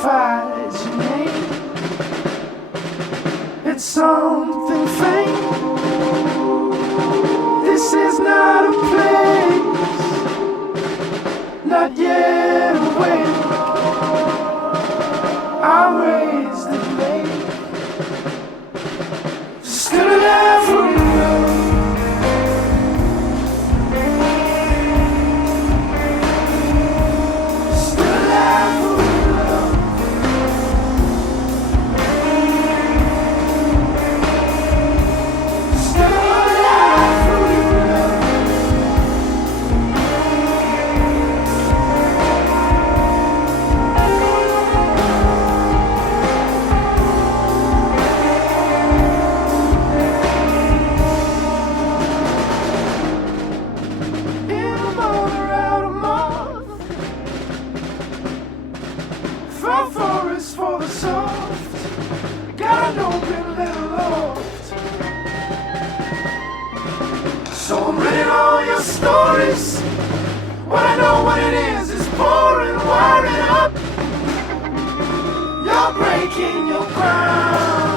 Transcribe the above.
signifies your name. It's something faint. This is not a place, not yet awake. I'm raised in late, still alive for love. Still alive for love. Still alive for love. In a motor, out of month. Far forest for the soft. Got an open little loft. So I'm reading all your stories. What I know what it is pouring, wiring up. You're breaking your ground.